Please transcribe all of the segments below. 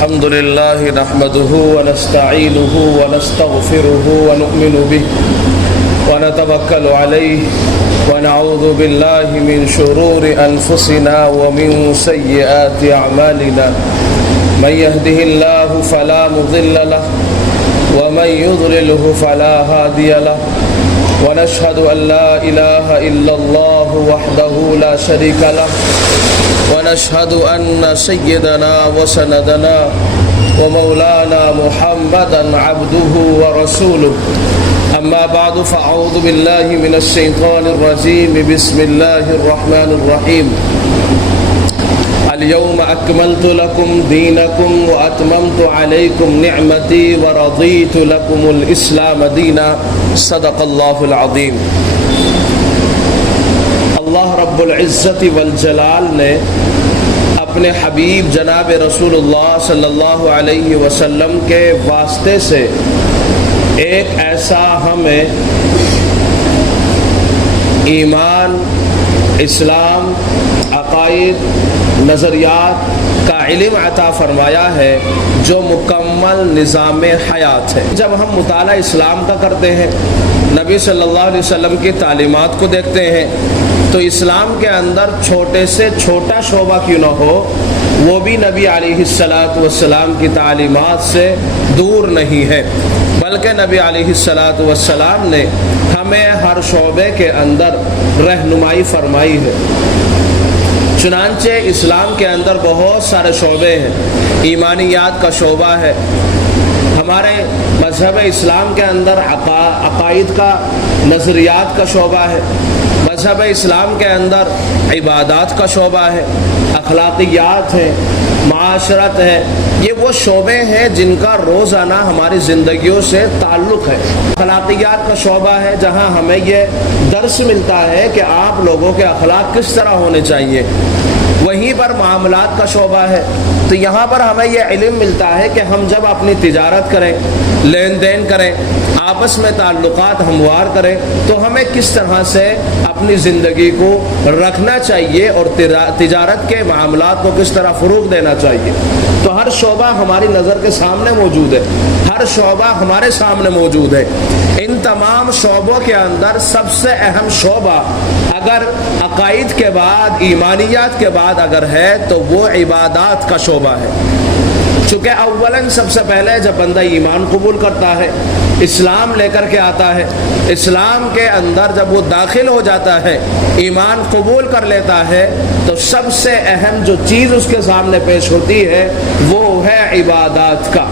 الحمد لله نحمده ونستعينه ونستغفره ونؤمن به ونتوكل عليه ونعوذ بالله من شرور أنفسنا ومن سيئات أعمالنا من يهده الله فلا مضل له ومن يضلله فلا هادي له ونشهد أن لا إله إلا الله وحده لا شريك له ونشهد أن سيدنا وسندنا ومولانا محمدا عبده ورسوله أما بعد فأعوذ بالله من الشيطان الرجيم بسم الله الرحمن الرحيم اليوم أكملت لكم دينكم وأتممت عليكم نعمتي ورضيت لكم الإسلام دينا صدق الله العظيم۔ اللہ رب العزت والجلال نے اپنے حبیب جناب رسول اللہ صلی اللہ علیہ وسلم کے واسطے سے ایک ایسا ہمیں ایمان، اسلام، عقائد، نظریات کا علم عطا فرمایا ہے جو مکمل نظام حیات ہے۔ جب ہم مطالعہ اسلام کا کرتے ہیں، نبی صلی اللہ علیہ وسلم کی تعلیمات کو دیکھتے ہیں، تو اسلام کے اندر چھوٹے سے چھوٹا شعبہ کیوں نہ ہو وہ بھی نبی علیہ السلام کی تعلیمات سے دور نہیں ہے، بلکہ نبی علیہ السلام نے ہمیں ہر شعبے کے اندر رہنمائی فرمائی ہے۔ چنانچہ اسلام کے اندر بہت سارے شعبے ہیں۔ ایمانیات کا شعبہ ہے، ہمارے مذہب اسلام کے اندر عقائد کا، نظریات کا شعبہ ہے، مذہب اسلام کے اندر عبادات کا شعبہ ہے، اخلاقیات ہے، معاشرت ہے۔ یہ وہ شعبے ہیں جن کا روزانہ ہماری زندگیوں سے تعلق ہے۔ اخلاقیات کا شعبہ ہے جہاں ہمیں یہ درس ملتا ہے کہ آپ لوگوں کے اخلاق کس طرح ہونے چاہیے۔ وہیں پر معاملات کا شعبہ ہے، تو یہاں پر ہمیں یہ علم ملتا ہے کہ ہم جب اپنی تجارت کریں، لین دین کریں، آپس میں تعلقات ہموار کریں، تو ہمیں کس طرح سے اپنی زندگی کو رکھنا چاہیے اور تجارت کے معاملات کو کس طرح فروغ دینا چاہیے۔ تو ہر شعبہ ہماری نظر کے سامنے موجود ہے، ہر شعبہ ہمارے سامنے موجود ہے۔ ان تمام شعبوں کے اندر سب سے اہم شعبہ اگر عقائد کے بعد، ایمانیات کے بعد اگر ہے تو وہ عبادات کا شعبہ ہے۔ چونکہ اولاً سب سے پہلے جب بندہ ایمان قبول کرتا ہے، اسلام لے کر کے آتا ہے، اسلام کے اندر جب وہ داخل ہو جاتا ہے، ایمان قبول کر لیتا ہے، تو سب سے اہم جو چیز اس کے سامنے پیش ہوتی ہے وہ ہے عبادات کا،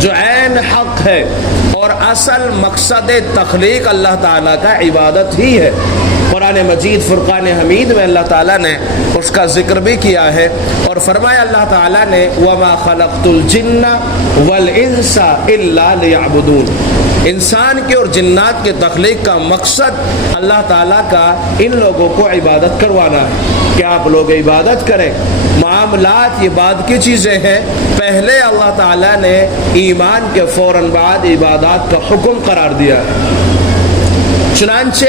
جو عین حق ہے اور اصل مقصد تخلیق اللہ تعالیٰ کا عبادت ہی ہے۔ قرآن مجید فرقان حمید میں اللہ تعالیٰ نے اس کا ذکر بھی کیا ہے اور فرمایا اللہ تعالیٰ نے وَمَا خَلَقْتُ الْجِنَّ وَالْإِنسَ إِلَّا لِيَعْبُدُونَ۔ انسان کی اور جنات کی تخلیق کا مقصد اللہ تعالیٰ کا ان لوگوں کو عبادت کروانا ہے کہ آپ لوگ عبادت کریں۔ معاملات یہ بعد کی چیزیں ہیں، پہلے اللہ تعالیٰ نے ایمان کے فوراً بعد عبادات کا حکم قرار دیا ہے۔ چنانچہ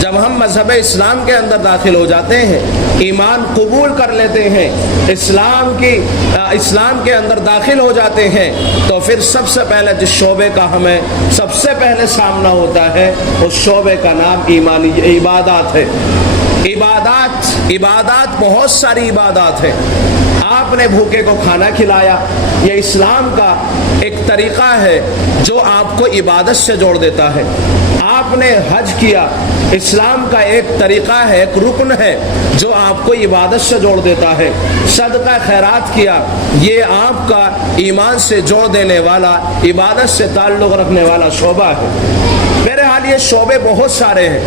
جب ہم مذہب اسلام کے اندر داخل ہو جاتے ہیں، ایمان قبول کر لیتے ہیں، اسلام کے اندر داخل ہو جاتے ہیں، تو پھر سب سے پہلے جس شعبے کا ہمیں سب سے پہلے سامنا ہوتا ہے اس شعبے کا نام ایمانی عبادات ہے۔ عبادات بہت ساری عبادات ہیں۔ آپ نے بھوکے کو کھانا کھلایا، یہ اسلام کا ایک طریقہ ہے جو آپ کو عبادت سے جوڑ دیتا ہے۔ آپ نے حج کیا، اسلام کا ایک طریقہ ہے، ایک رکن ہے جو آپ کو عبادت سے جوڑ دیتا ہے۔ صدقہ خیرات کیا، یہ آپ کا ایمان سے جوڑ دینے والا، عبادت سے تعلق رکھنے والا شعبہ ہے۔ میرے حال یہ شعبے بہت سارے ہیں،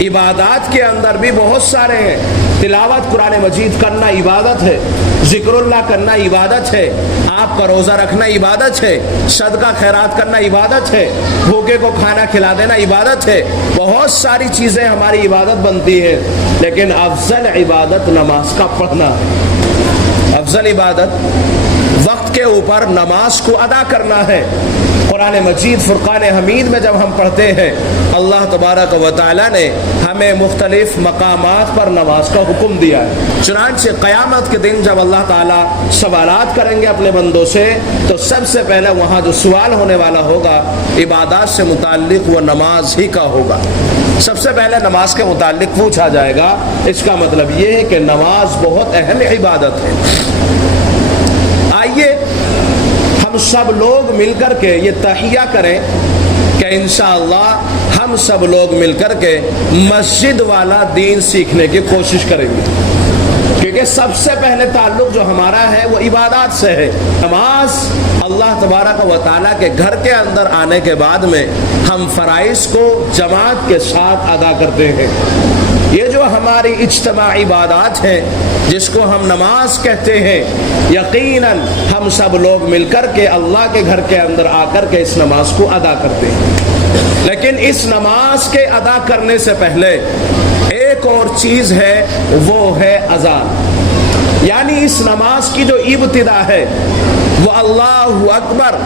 عبادات کے اندر بھی بہت سارے ہیں۔ تلاوت قرآن مجید کرنا عبادت ہے، ذکر اللہ کرنا عبادت ہے، آپ کا روزہ رکھنا عبادت ہے، صدقہ خیرات کرنا عبادت ہے، بھوکے کو کھانا کھلا دینا عبادت ہے۔ بہت ساری چیزیں ہماری عبادت بنتی ہیں، لیکن افضل عبادت نماز کا پڑھنا ہے۔ افضل عبادت وقت کے اوپر نماز کو ادا کرنا ہے۔ قرآن مجید فرقان حمید میں جب ہم پڑھتے ہیں اللہ تبارک و تعالیٰ نے ہمیں مختلف مقامات پر نماز کا حکم دیا ہے۔ چنانچہ قیامت کے دن جب اللہ تعالیٰ سوالات کریں گے اپنے بندوں سے تو سب سے پہلے وہاں جو سوال ہونے والا ہوگا عبادات سے متعلق وہ نماز ہی کا ہوگا۔ سب سے پہلے نماز کے متعلق پوچھا جائے گا۔ اس کا مطلب یہ ہے کہ نماز بہت اہم عبادت ہے۔ آئیے ہم سب لوگ مل کر کے یہ تحیہ کریں کہ انشاءاللہ ہم سب لوگ مل کر کے مسجد والا دین سیکھنے کی کوشش کریں گے، کیونکہ سب سے پہلے تعلق جو ہمارا ہے وہ عبادات سے ہے۔ نماز اللہ تبارک و تعالیٰ کے گھر کے اندر آنے کے بعد میں ہم فرائض کو جماعت کے ساتھ ادا کرتے ہیں۔ یہ جو ہماری اجتماعی عبادات ہیں جس کو ہم نماز کہتے ہیں، یقیناً ہم سب لوگ مل کر کے اللہ کے گھر کے اندر آ کر کے اس نماز کو ادا کرتے ہیں۔ لیکن اس نماز کے ادا کرنے سے پہلے ایک اور چیز ہے، وہ ہے اذان۔ یعنی اس نماز کی جو ابتدا ہے وہ اللہ اکبر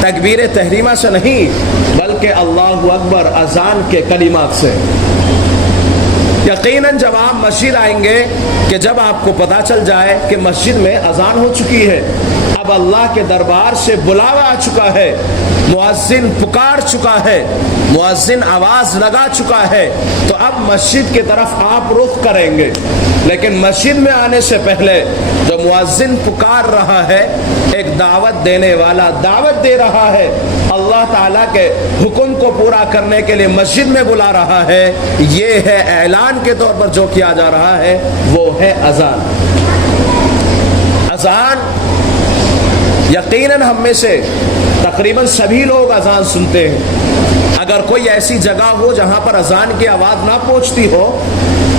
تکبیر تحریمہ سے نہیں بلکہ اللہ اکبر اذان کے کلمات سے۔ یقیناً جب آپ مسجد آئیں گے کہ جب آپ کو پتہ چل جائے کہ مسجد میں اذان ہو چکی ہے، اب اللہ کے دربار سے بلاوا آ چکا ہے، مؤذن پکار چکا ہے، مؤذن آواز لگا چکا ہے، تو اب مسجد کی طرف آپ رخ کریں گے۔ لیکن مسجد میں آنے سے پہلے جو مؤذن پکار رہا ہے، ایک دعوت دینے والا دعوت دے رہا ہے، اللہ تعالیٰ کے حکم کو پورا کرنے کے لیے مسجد میں بلا رہا ہے، یہ ہے اعلان کے طور پر جو کیا جا رہا ہے وہ ہے اذان۔ اذان یقیناً ہم میں سے تقریباً سبھی لوگ اذان سنتے ہیں۔ اگر کوئی ایسی جگہ ہو جہاں پر اذان کی آواز نہ پہنچتی ہو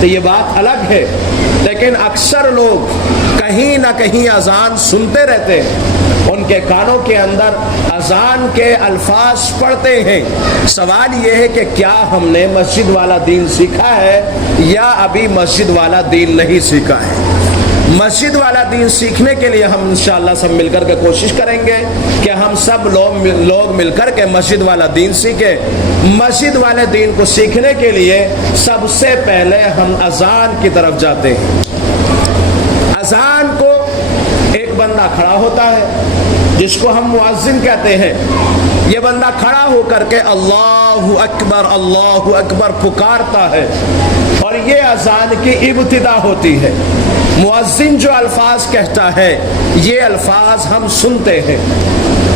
تو یہ بات الگ ہے، لیکن اکثر لوگ کہیں نہ کہیں اذان سنتے رہتے ہیں، ان کے کانوں کے اندر اذان کے الفاظ پڑھتے ہیں۔ سوال یہ ہے کہ کیا ہم نے مسجد والا دین سیکھا ہے یا ابھی مسجد والا دین نہیں سیکھا ہے؟ مسجد والا دین سیکھنے کے لیے ہم انشاءاللہ سب مل کر کے کوشش کریں گے کہ ہم سب لوگ مل کر کے مسجد والا دین سیکھیں۔ مسجد والے دین کو سیکھنے کے لیے سب سے پہلے ہم اذان کی طرف جاتے ہیں۔ اذان کو ایک بندہ کھڑا ہوتا ہے جس کو ہم مؤذن کہتے ہیں، یہ بندہ کھڑا ہو کر کے اللہ اکبر پکارتا ہے اور یہ اذان کی ابتدا ہوتی ہے۔ مؤذن جو الفاظ کہتا ہے یہ الفاظ ہم سنتے ہیں۔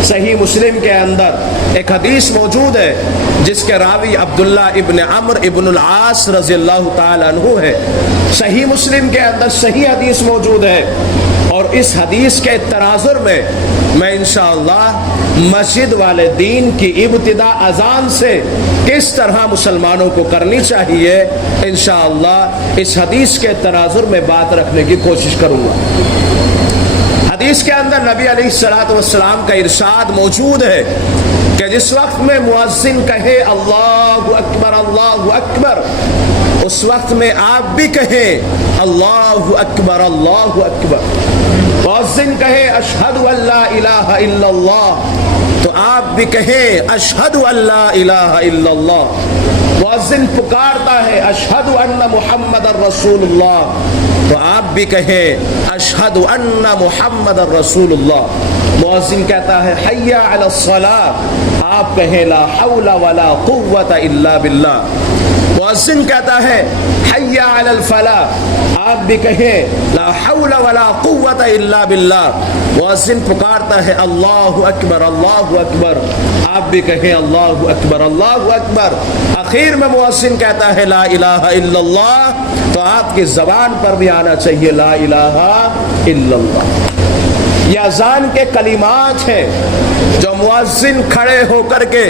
صحیح مسلم کے اندر ایک حدیث موجود ہے جس کے راوی عبداللہ ابن عمرو ابن العاص رضی اللہ تعالی عنہ ہے۔ صحیح مسلم کے اندر صحیح حدیث موجود ہے، اور اس حدیث کے تناظر میں انشاءاللہ مسجد والے دین کی ابتدا اذان سے کس طرح مسلمانوں کو کرنی چاہیے انشاءاللہ اس حدیث کے تناظر میں بات رکھنے کی کوشش کروں گا۔ حدیث کے اندر نبی علیہ الصلوۃ والسلام کا ارشاد موجود ہے کہ جس وقت میں مؤذن کہے اللہ اکبر، اس وقت میں آپ بھی کہیں اللہ اکبر۔ مؤذن کہے اشہد ان لا الہ الا اللہ تو آپ بھی کہیں اشہد ان لا الہ الا اللہ۔ مؤذن پکارتا ہے اشہد ان محمد رسول اللہ تو آپ بھی کہیں اشہد ان محمد رسول اللہ۔ مؤذن کہتا ہے حی علی الصلاۃ آپ کہیں لا حول ولا قوۃ الا باللہ۔ مؤذن کہتا ہے حی علی الفلاح آپ بھی کہیں لا حول ولا قوۃ الا باللہ۔ مؤذن پکارتا ہے اللہ اکبر آپ بھی کہیں اللہ اکبر۔ آخر میں مؤذن کہتا ہے لا الہ الا اللہ تو آپ کی زبان پر بھی آنا چاہیے لا الہ الا اللہ۔ یہ اذان کے کلمات ہیں جو مؤذن کھڑے ہو کر کے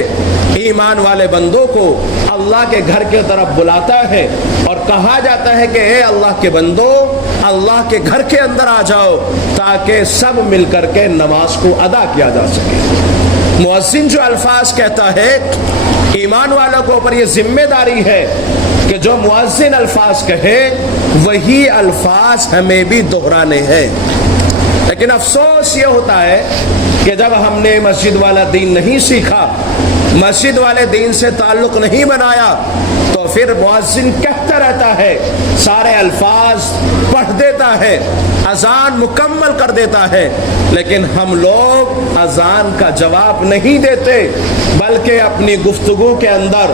ایمان والے بندوں کو اللہ کے گھر کی طرف بلاتا ہے اور کہا جاتا ہے کہ اے اللہ کے بندو اللہ کے گھر کے اندر آ جاؤ تاکہ سب مل کر کے نماز کو ادا کیا جا سکے۔ مؤذن جو الفاظ کہتا ہے ایمان والوں کو اوپر یہ ذمہ داری ہے کہ جو مؤذن الفاظ کہے وہی الفاظ ہمیں بھی دہرانے ہیں۔ لیکن افسوس یہ ہوتا ہے کہ جب ہم نے مسجد والا دین نہیں سیکھا، مسجد والے دین سے تعلق نہیں بنایا، تو پھر مؤذن کہتا رہتا ہے، سارے الفاظ پڑھ دیتا ہے، اذان مکمل کر دیتا ہے، لیکن ہم لوگ اذان کا جواب نہیں دیتے، بلکہ اپنی گفتگو کے اندر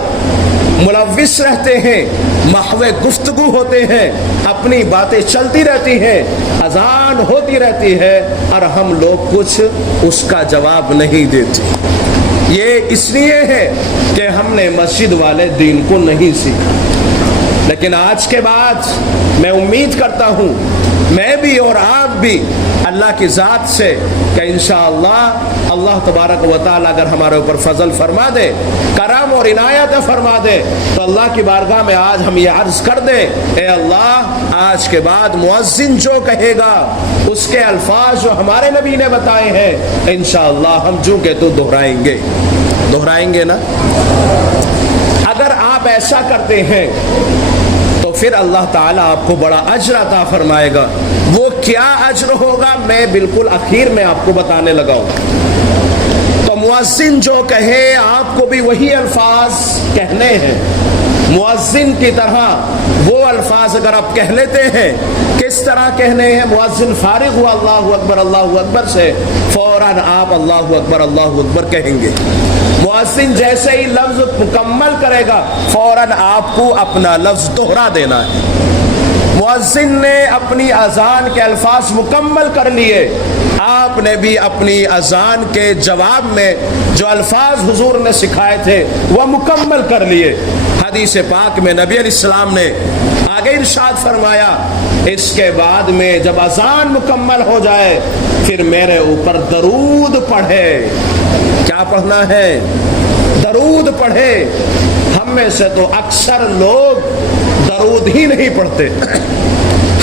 ملوث رہتے ہیں، محو گفتگو ہوتے ہیں، اپنی باتیں چلتی رہتی ہیں، اذان ہوتی رہتی ہے اور ہم لوگ کچھ اس کا جواب نہیں دیتے۔ یہ اس لیے ہے کہ ہم نے مسجد والے دین کو نہیں سیکھا۔ لیکن آج کے بعد میں امید کرتا ہوں میں بھی اور آپ بھی اللہ کی ذات سے کہ انشاءاللہ اللہ تبارک و تعالی اگر ہمارے اوپر فضل فرما دے، کرم اور عنایت فرما دے، تو اللہ کی بارگاہ میں آج ہم یہ عرض کر دیں، اے اللہ آج کے بعد مؤذن جو کہے گا اس کے الفاظ جو ہمارے نبی نے بتائے ہیں انشاءاللہ ہم جو کہ تو دہرائیں گے نا۔ اگر آپ ایسا کرتے ہیں تو پھر اللہ تعالیٰ آپ کو بڑا اجر عطا فرمائے گا۔ وہ کیا اجر ہوگا میں بالکل اخیر میں آپ کو بتانے لگا ہوں۔ تو مؤذن جو کہے آپ کو بھی وہی الفاظ کہنے ہیں، مؤذن کی طرح وہ الفاظ اگر آپ کہہ لیتے ہیں، کس طرح کہنے ہیں؟ مؤذن فارغ ہوا اللہ اکبر سے فوراً آپ اللہ اکبر کہیں گے۔ مؤذن جیسے ہی لفظ مکمل کرے گا فوراً آپ کو اپنا لفظ دوہرا دینا ہے۔ مؤذن نے اپنی اذان کے الفاظ مکمل کر لیے، آپ نے بھی اپنی اذان کے جواب میں جو الفاظ حضور نے سکھائے تھے وہ مکمل کر لیے۔ حدیث پاک میں نبی علیہ السلام نے آگے ارشاد فرمایا، اس کے بعد میں جب اذان مکمل ہو جائے پھر میرے اوپر درود پڑھے۔ کیا پڑھنا ہے؟ درود پڑھے۔ ہم میں سے تو اکثر لوگ درود ہی نہیں پڑھتے،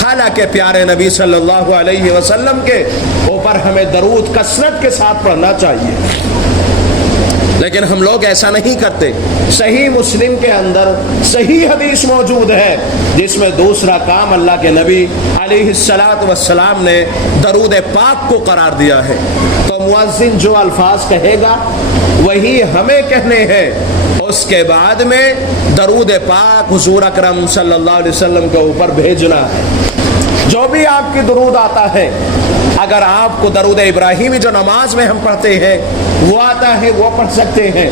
حالانکہ پیارے نبی صلی اللہ علیہ وسلم کے اوپر ہمیں درود کثرت کے ساتھ پڑھنا چاہیے، لیکن ہم لوگ ایسا نہیں کرتے۔ صحیح مسلم کے اندر صحیح حدیث موجود ہے جس میں دوسرا کام اللہ کے نبی علیہ السلام نے درود پاک کو قرار دیا ہے۔ تو مؤذن جو الفاظ کہے گا وہی ہمیں کہنے ہیں، اس کے بعد میں درود پاک حضور اکرم صلی اللہ علیہ وسلم کے اوپر بھیجنا ہے۔ جو بھی آپ کی درود آتا ہے، اگر آپ کو درود ابراہیمی جو نماز میں ہم پڑھتے ہیں وہ آتا ہے وہ پڑھ سکتے ہیں،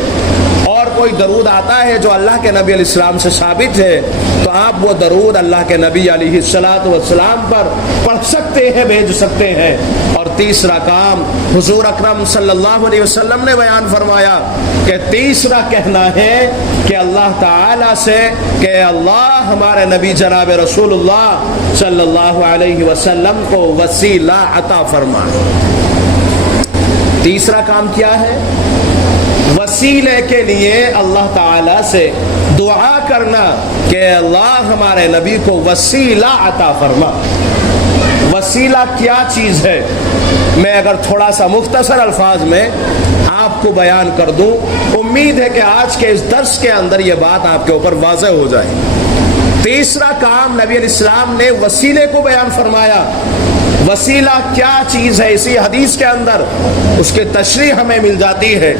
اور کوئی درود آتا ہے جو اللہ کے نبی علیہ السلام سے ثابت ہے تو آپ وہ درود اللہ کے نبی علیہ السلام پر پڑھ سکتے ہیں، بھیج سکتے ہیں۔ اور تیسرا کام حضور اکرم صلی اللہ علیہ وسلم نے بیان فرمایا کہ تیسرا کہنا ہے کہ اللہ تعالی سے کہ اللہ ہمارے نبی جناب رسول اللہ صلی اللہ علیہ وسلم کو وسیلہ عطا فرمائے۔ تیسرا کام کیا ہے؟ وسیلے کے لیے اللہ تعالی سے دعا کرنا کہ اللہ ہمارے نبی کو وسیلہ عطا فرما۔ وسیلہ کیا چیز ہے؟ میں اگر تھوڑا سا مختصر الفاظ میں آپ کو بیان کر دوں، امید ہے کہ آج کے اس درس کے اندر یہ بات آپ کے اوپر واضح ہو جائے۔ تیسرا کام نبی علیہ السلام نے وسیلے کو بیان فرمایا۔ وسیلہ کیا چیز ہے؟ اسی حدیث کے اندر اس کی تشریح ہمیں مل جاتی ہے۔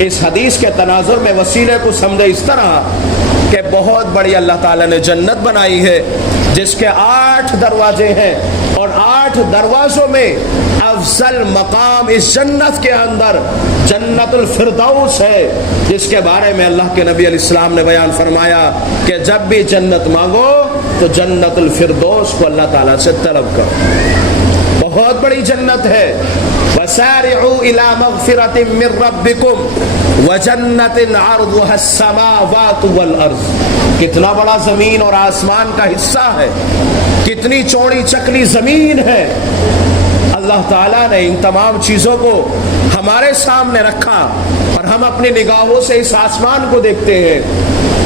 اس حدیث کے تناظر میں وسیلے کو سمجھے اس طرح کہ بہت بڑی اللہ تعالیٰ نے جنت بنائی ہے جس کے 8 دروازے ہیں، اور 8 دروازوں میں افضل مقام اس جنت کے اندر جنت الفردوس ہے، جس کے بارے میں اللہ کے نبی علیہ السلام نے بیان فرمایا کہ جب بھی جنت مانگو تو جنت الفردوس کو اللہ تعالیٰ سے طلب کرو۔ بہت بڑی جنت ہے۔ وَسَارِعُوا إِلَى مَغْفِرَةٍ مِّن رَّبِّكُمْ وَجَنَّةٍ عَرْضُهَا السَّمَاوَاتُ وَالْأَرْضُ۔ کتنا بڑا زمین اور آسمان کا حصہ ہے، کتنی چوڑی چکلی زمین ہے۔ اللہ تعالیٰ نے ان تمام چیزوں کو ہمارے سامنے رکھا اور ہم اپنی نگاہوں سے اس آسمان کو دیکھتے ہیں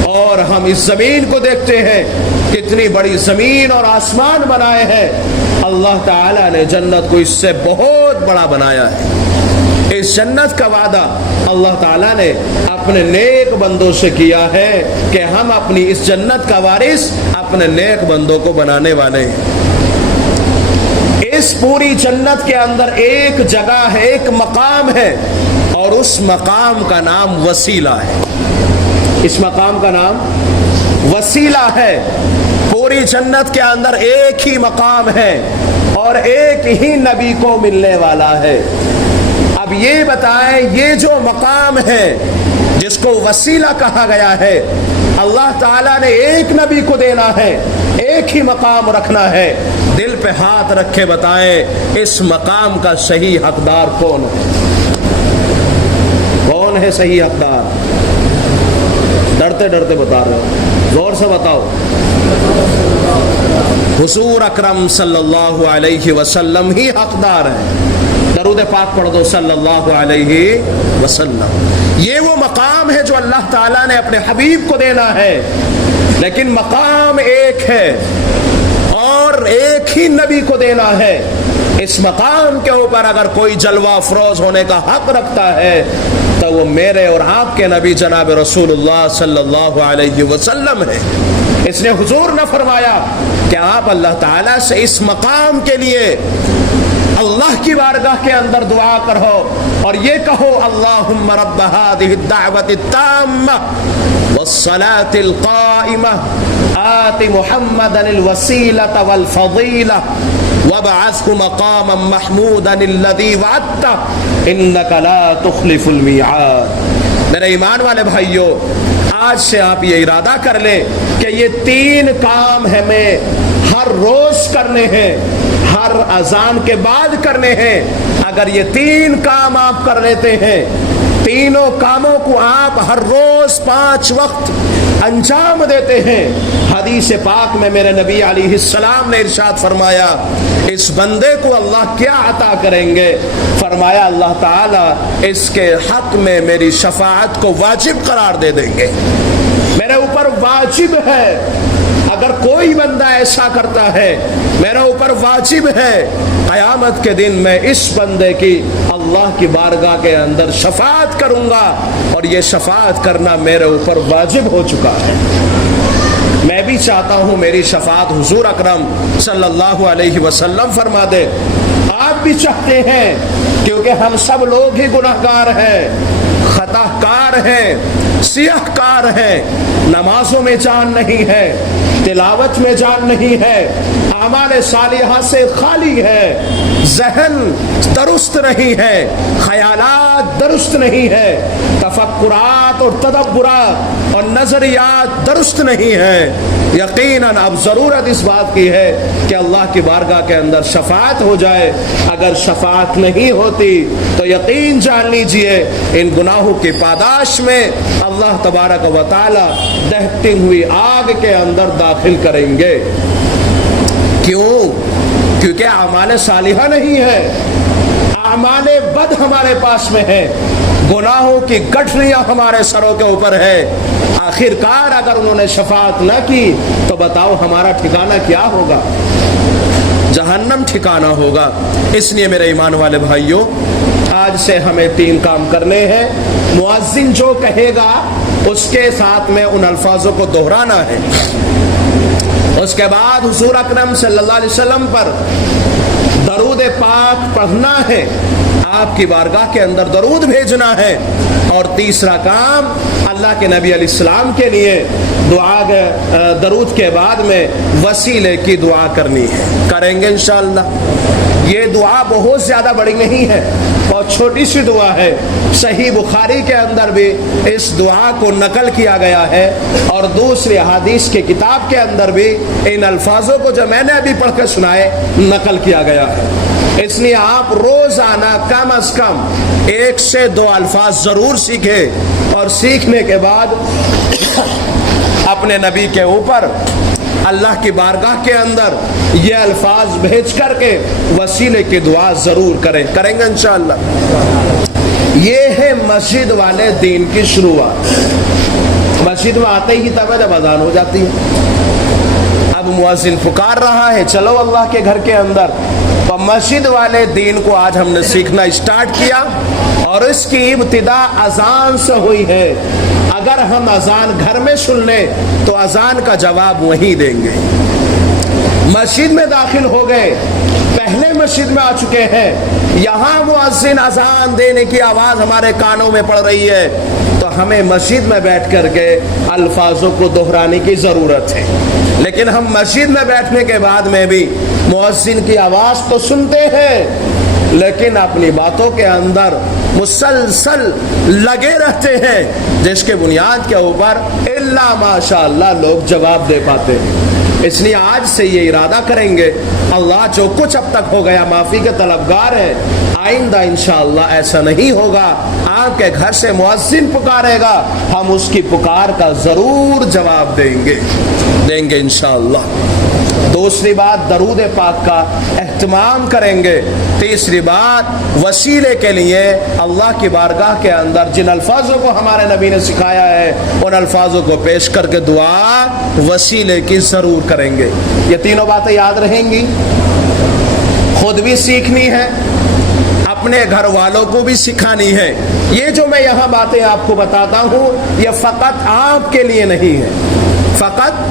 اور ہم اس زمین کو دیکھتے ہیں۔ کتنی بڑی زمین اور آسمان بنائے ہیں۔ اللہ تعالیٰ نے جنت کو اس سے بہت بڑا بنایا ہے۔ اس جنت کا وعدہ اللہ تعالیٰ نے اپنے نیک بندوں سے کیا ہے کہ ہم اپنی اس جنت کا وارث اپنے نیک بندوں کو بنانے والے ہیں۔ اس پوری جنت کے اندر ایک جگہ ہے، ایک مقام ہے، اور اس مقام کا نام وسیلہ ہے۔ اس مقام کا نام وسیلہ ہے۔ پوری جنت کے اندر ایک ہی مقام ہے اور ایک ہی نبی کو ملنے والا ہے۔ اب یہ بتائیں، یہ جو مقام ہے جس کو وسیلہ کہا گیا ہے، اللہ تعالیٰ نے ایک نبی کو دینا ہے، ایک ہی مقام رکھنا ہے۔ دل پہ ہاتھ رکھ کے بتائیں اس مقام کا صحیح حقدار کون ہے؟ کون ہے صحیح حقدار؟ ڈرتے ڈرتے بتا رہے ہو، زور سے بتاؤ۔ حضور اکرم صلی اللہ علیہ وسلم ہی حقدار ہے۔ درود پاک پڑھ دو صلی اللہ علیہ وسلم۔ یہ وہ مقام ہے جو اللہ تعالیٰ نے اپنے حبیب کو دینا ہے، لیکن مقام ایک ہے اور ایک ہی نبی کو دینا ہے۔ اس مقام کے اوپر اگر کوئی جلوہ افروز ہونے کا حق رکھتا ہے تو وہ میرے اور آپ کے نبی جناب رسول اللہ صلی اللہ علیہ وسلم ہے۔ اس نے حضور نے فرمایا کہ آپ اللہ تعالیٰ سے اس مقام کے لیے اللہ کی بارگاہ کے اندر دعا کرو اور یہ کہو اللہم رب هذه الدعوة التامة والصلاة القائمة آت محمدا الوسيلة والفضيلة وابعثه مقاما محمودا الذي وعدته انك لا تخلف الميعاد۔ میرے ایمان والے بھائیو، آج سے آپ یہ ارادہ کر لیں کہ یہ تین کام ہمیں ہر روز کرنے ہیں، ہر اذان کے بعد کرنے ہیں۔ اگر یہ تین کام آپ کر لیتے ہیں، تینوں کاموں کو آپ ہر روز 5 وقت انجام دیتے ہیں، حدیث پاک میں میرے نبی علیہ السلام نے ارشاد فرمایا اس بندے کو اللہ کیا عطا کریں گے؟ فرمایا اللہ تعالیٰ اس کے حق میں میری شفاعت کو واجب قرار دے دیں گے۔ میرے اوپر واجب ہے، اگر کوئی بندہ ایسا کرتا ہے میرے اوپر واجب ہے، قیامت کے دن میں اس بندے کی اللہ کی بارگاہ کے اندر شفاعت کروں گا، اور یہ شفاعت کرنا میرے اوپر واجب ہو چکا ہے۔ میں بھی چاہتا ہوں میری شفاعت حضور اکرم صلی اللہ علیہ وسلم فرما دے، آپ بھی چاہتے ہیں، کیونکہ ہم سب لوگ ہی گناہ گار ہیں، خطا کار ہیں، سیاہ کار ہیں، نمازوں میں جان نہیں ہے، تلاوت میں جان نہیں ہے، اعمال صالحہ سے خالی ہے، ذہن درست نہیں ہے، خیالات درست نہیں ہے، تفکرات اور تدبرات اور نظریات درست نہیں ہے۔ یقیناً اب ضرورت اس بات کی ہے کہ اللہ کی بارگاہ کے اندر شفاعت ہو جائے۔ اگر شفاعت نہیں ہوتی تو یقین جان لیجئے ان گناہوں کی پاداش میں اللہ تبارک و تعالی دہتی ہوئی آگ کے اندر داخل کریں گے۔ کیوں؟ کیونکہ اعمال صالحہ نہیں ہے، اعمال بد ہمارے پاس میں ہے، گناہوں کی گٹھلیاں ہمارے سروں کے اوپر ہے۔ آخرکار اگر انہوں نے شفاعت نہ کی تو بتاؤ ہمارا ٹھکانہ کیا ہوگا؟ جہنم ٹھکانہ ہوگا۔ اس لیے میرے ایمان والے بھائیوں، آج سے ہمیں 3 کام کرنے ہیں۔ مؤذن جو کہے گا اس کے ساتھ میں ان الفاظوں کو دہرانا ہے۔ اس کے بعد حضور اکرم صلی اللہ علیہ وسلم پر درود پاک پڑھنا ہے، آپ کی بارگاہ کے اندر درود بھیجنا ہے، اور تیسرا کام اللہ کے نبی علیہ السلام کے لیے دعا درود کے بعد میں وسیلے کی دعا کرنی ہے۔ کریں گے انشاءاللہ۔ یہ دعا بہت زیادہ بڑی نہیں ہے، بہت چھوٹی سی دعا ہے۔ صحیح بخاری کے اندر بھی اس دعا کو نقل کیا گیا ہے، اور دوسری احادیث کی کتاب کے اندر بھی ان الفاظوں کو جو میں نے ابھی پڑھ کے سنائے نقل کیا گیا ہے۔ اس لیے آپ روزانہ کم از کم 1 سے 2 الفاظ ضرور سیکھیں، اور سیکھنے کے بعد اپنے نبی کے اوپر اللہ کی بارگاہ کے اندر یہ الفاظ بھیج کر کے وسیلے کی دعا ضرور کریں گے انشاءاللہ۔ یہ ہے مسجد والے دین کی شروعات۔ مسجد میں آتے ہی تب جب اذان ہو جاتی ہے، اب مؤذن پکار رہا ہے چلو اللہ کے گھر کے اندر، تو مسجد والے دین کو آج ہم نے سیکھنا اسٹارٹ کیا، اور اس کی ابتدا اذان سے ہوئی ہے۔ اگر ہم اذان گھر میں سن لیں تو اذان کا جواب وہیں دیں گے۔ مسجد میں داخل ہو گئے پہلے مسجد میں آ چکے ہیں, یہاں مؤذن اذان دینے کی آواز ہمارے کانوں میں پڑ رہی ہے, تو ہمیں مسجد میں بیٹھ کر کے الفاظوں کو دہرانے کی ضرورت ہے. لیکن ہم مسجد میں بیٹھنے کے بعد میں بھی مؤذن کی آواز تو سنتے ہیں, لیکن اپنی باتوں کے اندر مسلسل لگے رہتے ہیں, جس کے بنیاد کے اوپر الا ماشاء اللہ لوگ جواب دے پاتے ہیں. اس لیے آج سے یہ ارادہ کریں گے, اللہ جو کچھ اب تک ہو گیا معافی کے طلبگار ہیں, آئندہ انشاءاللہ ایسا نہیں ہوگا. آپ کے گھر سے مؤذن پکارے گا, ہم اس کی پکار کا ضرور جواب دیں گے انشاءاللہ. دوسری بات درود پاک کا اہتمام کریں گے. تیسری بات وسیلے کے لیے اللہ کی بارگاہ کے اندر جن الفاظوں کو ہمارے نبی نے سکھایا ہے ان الفاظوں کو پیش کر کے دعا وسیلے کی ضرور کریں گے. یہ تینوں باتیں یاد رہیں گی, خود بھی سیکھنی ہے, اپنے گھر والوں کو بھی سکھانی ہے. یہ جو میں یہاں باتیں آپ کو بتاتا ہوں یہ فقط آپ کے لیے نہیں ہے, فقط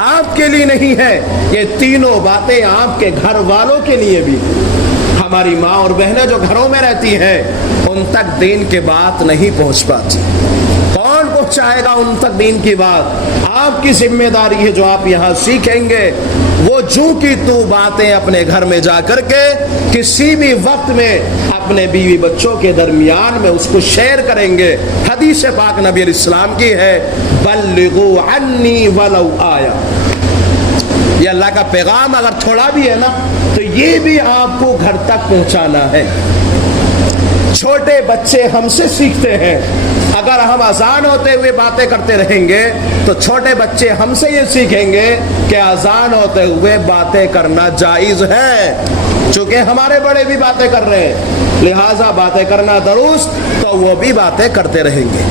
آپ کے لیے نہیں ہے, یہ تینوں باتیں آپ کے گھر والوں کے لیے بھی. ہماری ماں اور بہنیں جو گھروں میں رہتی ہیں ان تک دین کی بات نہیں پہنچ پاتی. کون پہنچائے گا ان تک دین کی بات؟ آپ کی ذمہ داری ہے. جو آپ یہاں سیکھیں گے وہ جو کی تو باتیں اپنے گھر میں جا کر کے کسی بھی وقت میں اپنے بیوی بچوں کے درمیان میں اس کو شیئر کریں گے. حدیث پاک نبی علیہ السلام کی ہے, بلغوا عنی ولو آیا. یہ اللہ کا پیغام اگر تھوڑا بھی ہے نا تو یہ بھی آپ کو گھر تک پہنچانا ہے. چھوٹے بچے ہم سے سیکھتے ہیں. اگر ہم اذان ہوتے ہوئے باتیں کرتے رہیں گے تو چھوٹے بچے ہم سے یہ سیکھیں گے کہ اذان ہوتے ہوئے باتیں کرنا جائز ہے. چونکہ ہمارے بڑے بھی باتیں کر رہے ہیں لہٰذا باتیں کرنا درست, تو وہ بھی باتیں کرتے رہیں گے.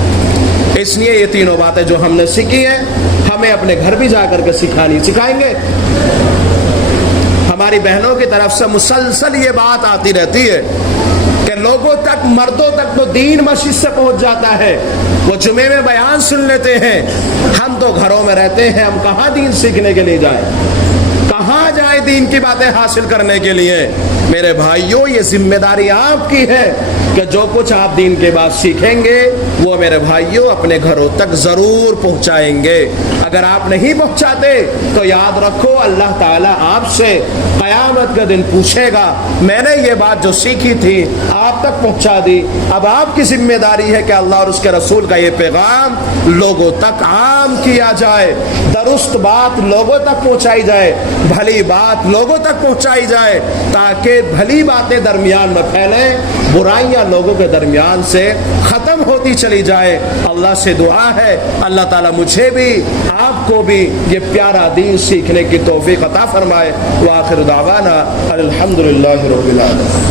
اس لیے یہ تینوں باتیں جو ہم نے سیکھی ہیں ہمیں اپنے گھر بھی جا کر کے سکھائیں گے. ہماری بہنوں کی طرف سے مسلسل یہ بات آتی رہتی ہے کہ لوگوں تک, مردوں تک تو دین مسجد سے پہنچ جاتا ہے, وہ جمعے میں بیان سن لیتے ہیں, ہم تو گھروں میں رہتے ہیں, ہم کہاں دین سیکھنے کے لیے جائیں, کہاں جائیں دین کی باتیں حاصل کرنے کے لیے. میرے بھائیوں یہ ذمہ داری آپ کی ہے کہ جو کچھ آپ دین کے بعد سیکھیں گے وہ میرے بھائیوں اپنے گھروں تک ضرور پہنچائیں گے. اگر آپ نہیں پہنچاتے تو یاد رکھو اللہ تعالیٰ آپ سے قیامت کا دن پوچھے گا, میں نے یہ بات جو سیکھی تھی آپ تک پہنچا دی, اب آپ کی ذمہ داری ہے کہ اللہ اور اس کے رسول کا یہ پیغام لوگوں تک عام کیا جائے, درست بات لوگوں تک پہنچائی جائے, بھلی بات لوگوں تک پہنچائی جائے, تاکہ بھلی باتیں درمیان میں پھیلیں, برائیاں لوگوں کے درمیان سے ختم ہوتی چلی جائے. اللہ سے دعا ہے اللہ تعالیٰ مجھے بھی آپ کو بھی یہ پیارا دین سیکھنے کی توفیق عطا فرمائے. وآخر دعوانا الحمدللہ رب العالمین.